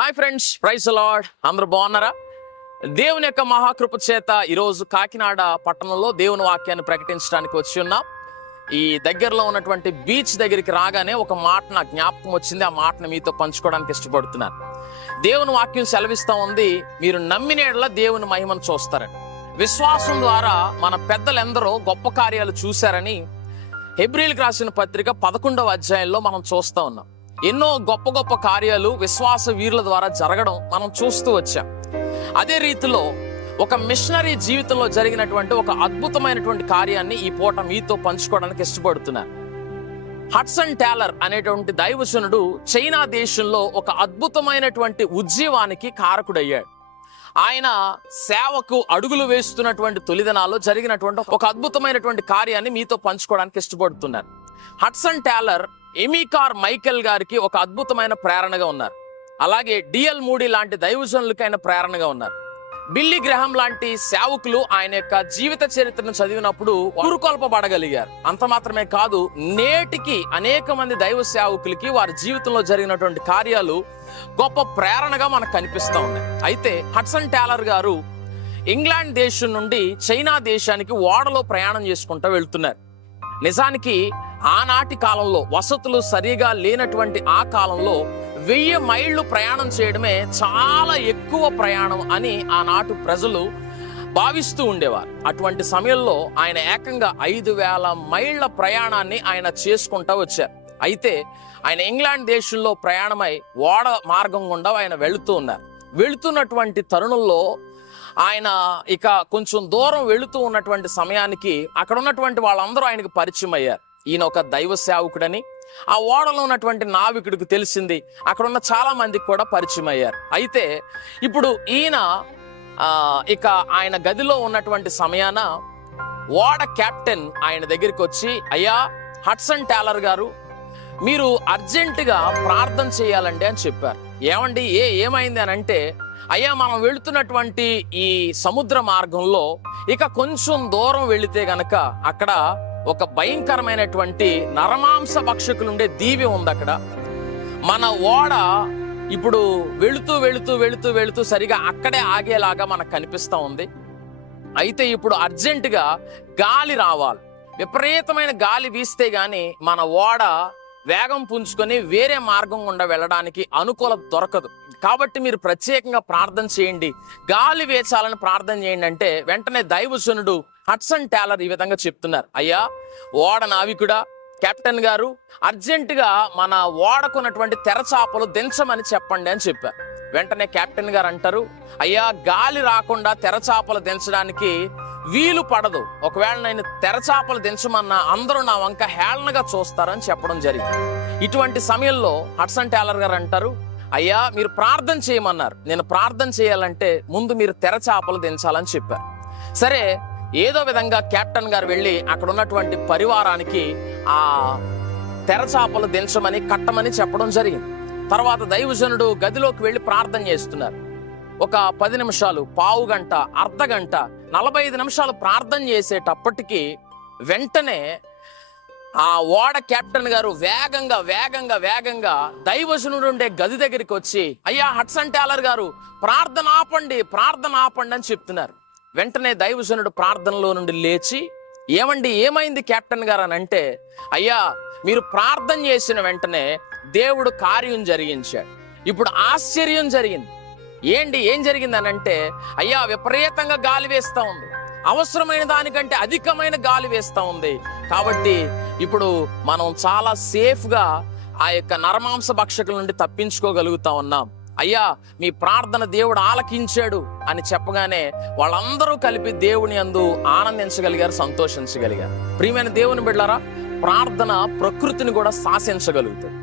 Hi friends price lord అందరూ బాగున్నారా? దేవుని యొక్క మహాకృప చేత ఈరోజు కాకినాడ పట్టణంలో దేవుని వాక్యాన్ని ప్రకటించడానికి వచ్చి ఉన్నాం. ఈ దగ్గరలో ఉన్నటువంటి బీచ్ దగ్గరికి రాగానే ఒక మాట నా జ్ఞాపకం వచ్చింది. ఆ మాటను మీతో పంచుకోవడానికి ఇష్టపడుతున్నాను. దేవుని వాక్యం సెలవిస్తూ ఉంది. మీరు నమ్మినేళ్ళ దేవుని మహిమను చూస్తారని. విశ్వాసం ద్వారా మన పెద్దలెందరో గొప్ప కార్యాలు చూశారని హెబ్రిల్కి రాసిన పత్రిక పదకొండవ అధ్యాయంలో మనం చూస్తా ఉన్నాం. ఎన్నో గొప్ప గొప్ప కార్యాలు విశ్వాస వీరుల ద్వారా జరగడం మనం చూస్తూ వచ్చాం. అదే రీతిలో ఒక మిషనరీ జీవితంలో జరిగినటువంటి ఒక అద్భుతమైనటువంటి కార్యాన్ని ఈ పూట మీతో పంచుకోవడానికి ఇష్టపడుతున్నాను హట్సన్ టేలర్ అనేటువంటి దైవజనుడు చైనా దేశంలో ఒక అద్భుతమైనటువంటి ఉద్యమానికి కారకుడయ్యాడు. ఆయన సేవకు అడుగులు వేస్తున్నటువంటి తొలిదినాల్లో జరిగినటువంటి ఒక అద్భుతమైనటువంటి కార్యాన్ని మీతో పంచుకోవడానికి ఇష్టపడుతున్నాను హట్సన్ టేలర్ ఎమికార్ మైకెల్ గారికి ఒక అద్భుతమైన ప్రేరణగా ఉన్నారు. అలాగే డిఎల్ మూడి లాంటి దైవజనులకి ఆయన ప్రేరణగా ఉన్నారు. బిల్లి గ్రహం లాంటి సేవకులు ఆయన యొక్క జీవిత చరిత్రను చదివినప్పుడు ఊరుకొల్పబడగలిగారు. అంత మాత్రమే కాదు నేటికి అనేక మంది దైవ సేవకులకి వారి జీవితంలో జరిగినటువంటి కార్యాలు గొప్ప ప్రేరణగా మనకు కనిపిస్తూ ఉన్నాయి. అయితే హడ్సన్ టాలర్ గారు ఇంగ్లాండ్ దేశం నుండి చైనా దేశానికి ఓడలో ప్రయాణం చేసుకుంటూ వెళ్తున్నారు. నిజానికి ఆనాటి కాలంలో వసతులు సరిగా లేనటువంటి ఆ కాలంలో వెయ్యి మైళ్ళు ప్రయాణం చేయడమే చాలా ఎక్కువ ప్రయాణం అని ఆనాటి ప్రజలు భావిస్తూ ఉండేవారు. అటువంటి సమయంలో ఆయన ఏకంగా ఐదు వేల మైళ్ళ ప్రయాణాన్ని ఆయన చేసుకుంటూ వచ్చారు. అయితే ఆయన ఇంగ్లాండ్ దేశంలో ప్రయాణమై ఓడ మార్గం గుండా ఆయన వెళుతూ ఉన్నారు. వెళుతున్నటువంటి తరుణంలో ఆయన ఇక కొంచెం దూరం వెళుతూ ఉన్నటువంటి సమయానికి అక్కడ ఉన్నటువంటి వాళ్ళందరూ ఆయనకు పరిచయం అయ్యారు. ఈయన ఒక దైవ సేవకుడని ఆ ఓడలో ఉన్నటువంటి నావికుడికి తెలిసింది. అక్కడ ఉన్న చాలా మందికి కూడా పరిచయం అయ్యారు. అయితే ఇప్పుడు ఈయన ఇక ఆయన గదిలో ఉన్నటువంటి సమయాన ఓడ కెప్టెన్ ఆయన దగ్గరికి వచ్చి అయ్యా హట్సన్ టాలర్ గారు మీరు అర్జెంటుగా ప్రార్థన చేయాలండి అని చెప్పారు. ఏమండి ఏ ఏమైంది అని అంటే అయ్యా మనం వెళుతున్నటువంటి ఈ సముద్ర మార్గంలో ఇక కొంచెం దూరం వెళితే గనక అక్కడ ఒక భయంకరమైనటువంటి నరమాంస భక్షకులుండే దీవి ఉంది అక్కడ మన ఓడ ఇప్పుడు వెళుతూ వెళుతూ వెళుతూ వెళుతూ సరిగా అక్కడే ఆగేలాగా మనకు కనిపిస్తూ ఉంది. అయితే ఇప్పుడు అర్జెంటుగా గాలి రావాలి. విపరీతమైన గాలి వీస్తే గాని మన ఓడ వేగం పుంజుకొని వేరే మార్గం గుండా వెళ్ళడానికి అనుకూలత దొరకదు. కాబట్టి మీరు ప్రత్యేకంగా ప్రార్థన చేయండి. గాలి వేచాలని ప్రార్థన చేయండి అంటే వెంటనే దైవజనుడు హడ్సన్ టాలర్ ఈ విధంగా చెప్తున్నారు. అయ్యా ఓడ నావికుడా కెప్టెన్ గారు అర్జెంటుగా మన ఓడకున్నటువంటి తెరచాపలు దించమని చెప్పండి అని చెప్పారు వెంటనే కెప్టెన్ గారు అంటారు అయ్యా గాలి రాకుండా తెరచాపలు దించడానికి వీలు పడదు. ఒకవేళ నేను తెరచాపలు దించమన్నా అందరూ నా వంక హేళనగా చూస్తారని చెప్పడం జరిగింది. ఇటువంటి సమయంలో హడ్సన్ టేలర్ గారు అంటారు అయ్యా మీరు ప్రార్థన చేయమన్నారు. నేను ప్రార్థన చేయాలంటే ముందు మీరు తెరచాపలు దించాలని చెప్పారు సరే ఏదో విధంగా కెప్టెన్ గారు వెళ్ళి అక్కడ ఉన్నటువంటి పరివారానికి ఆ తెరచాపలు దించమని కట్టమని చెప్పడం జరిగింది. తర్వాత దైవజనుడు గదిలోకి వెళ్ళి ప్రార్థన చేస్తున్నారు. ఒక పది నిమిషాలు పావు గంట అర్ధ గంట నలభై ఐదు నిమిషాలు ప్రార్థన చేసేటప్పటికి వెంటనే ఆ ఓడ కెప్టెన్ గారు వేగంగా వేగంగా వేగంగా దైవజనుడు ఉండే గది దగ్గరికి వచ్చి అయ్యా హట్సన్ టాలర్ గారు ప్రార్థన ఆపండి ప్రార్థన ఆపండి అని చెప్తున్నారు. వెంటనే దైవజనుడు ప్రార్థనలో నుండి లేచి ఏమండి ఏమైంది కెప్టెన్ గారు? అని అంటే అయ్యా మీరు ప్రార్థన చేసిన వెంటనే దేవుడు కార్యం జరిగించాడు. ఇప్పుడు ఆశ్చర్యం జరిగింది. ఏంటి ఏం జరిగింది? అని అంటే అయ్యా విపరీతంగా గాలి వేస్తూ ఉంది. అవసరమైన దానికంటే అధికమైన గాలి వేస్తూ ఉంది. కాబట్టి ఇప్పుడు మనం చాలా సేఫ్గా ఆ యొక్క నరమాంస భక్షకుల నుండి తప్పించుకోగలుగుతా ఉన్నాం. అయ్యా మీ ప్రార్థన దేవుడు ఆలకించాడు అని చెప్పగానే వాళ్ళందరూ కలిపి దేవుని అందు ఆనందించగలిగారు సంతోషించగలిగారు. ప్రియమైన దేవుని బిడ్డారా ప్రార్థన ప్రకృతిని కూడా శాసించగలుగుతుంది.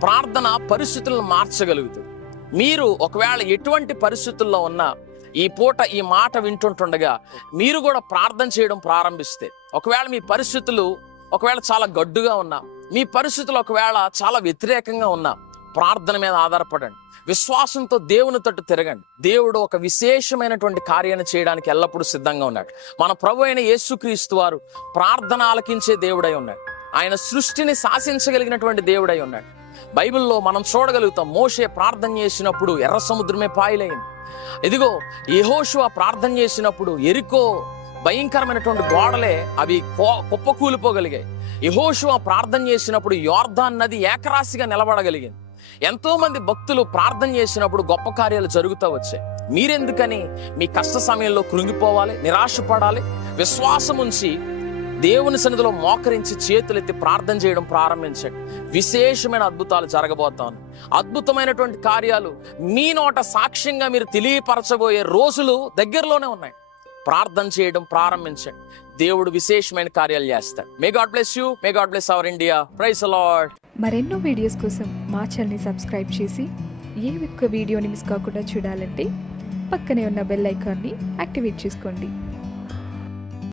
ప్రార్థన పరిస్థితులను మార్చగలుగుతుంది. మీరు ఒకవేళ ఎటువంటి పరిస్థితుల్లో ఉన్నా ఈ పూట ఈ మాట వింటుంటుండగా మీరు కూడా ప్రార్థన చేయడం ప్రారంభిస్తే ఒకవేళ మీ పరిస్థితులు ఒకవేళ చాలా గడ్డుగా ఉన్నా మీ పరిస్థితులు ఒకవేళ చాలా వ్యతిరేకంగా ఉన్నా ప్రార్థన మీద ఆధారపడండి. విశ్వాసంతో దేవుని తట్టు తిరగండి. దేవుడు ఒక విశేషమైనటువంటి కార్యాన్ని చేయడానికి ఎల్లప్పుడూ సిద్ధంగా ఉన్నాడు. మన ప్రభు అయిన యేసుక్రీస్తు వారు ప్రార్థన ఆలకించే దేవుడై ఉన్నాడు. ఆయన సృష్టిని శాసించగలిగినటువంటి దేవుడై ఉన్నాడు. బైబిల్లో మనం చూడగలుగుతాం మోషే ప్రార్థన చేసినప్పుడు ఎర్ర సముద్రమే పాయలైంది. ఇదిగో యహోషువ ప్రార్థన చేసినప్పుడు ఎరికో భయంకరమైనటువంటి గోడలే అవి కుప్పకూలిపోగలిగాయి. యహోషువ ప్రార్థన చేసినప్పుడు యోర్ధాన్ నది ఏకరాశిగా నిలబడగలిగింది. ఎంతో మంది భక్తులు ప్రార్థన చేసినప్పుడు గొప్ప కార్యాలు జరుగుతూ వచ్చాయి. మీరెందుకని? మీ కష్ట సమయంలో కృంగిపోవాలి నిరాశపడాలి విశ్వాసం ఉంచి దేవుని సన్నిధిలో మోకరించి చేతులెత్తి ప్రార్థన చేయడం ప్రారంభించండి. విశేషమైన అద్భుతాలు జరగబోతాను. అద్భుతమైనటువంటి కార్యాలు మీ నోట సాక్ష్యంగా మీరు తెలియపరచబోయే రోజులు దగ్గరలోనే ఉన్నాయి. ప్రార్థన చేయడం ప్రారంభించండి. దేవుడు విశేషమైన కార్యాలు చేస్తాడు. May God bless you may God bless our India praise Lord మరెన్నో వీడియోస్ కోసం మా ఛానల్ని సబ్స్క్రైబ్ చేసి ఏ ఒక్క వీడియోని మిస్ కాకుండా చూడాలంటే పక్కనే ఉన్న బెల్ ఐకాన్ని యాక్టివేట్ చేసుకోండి.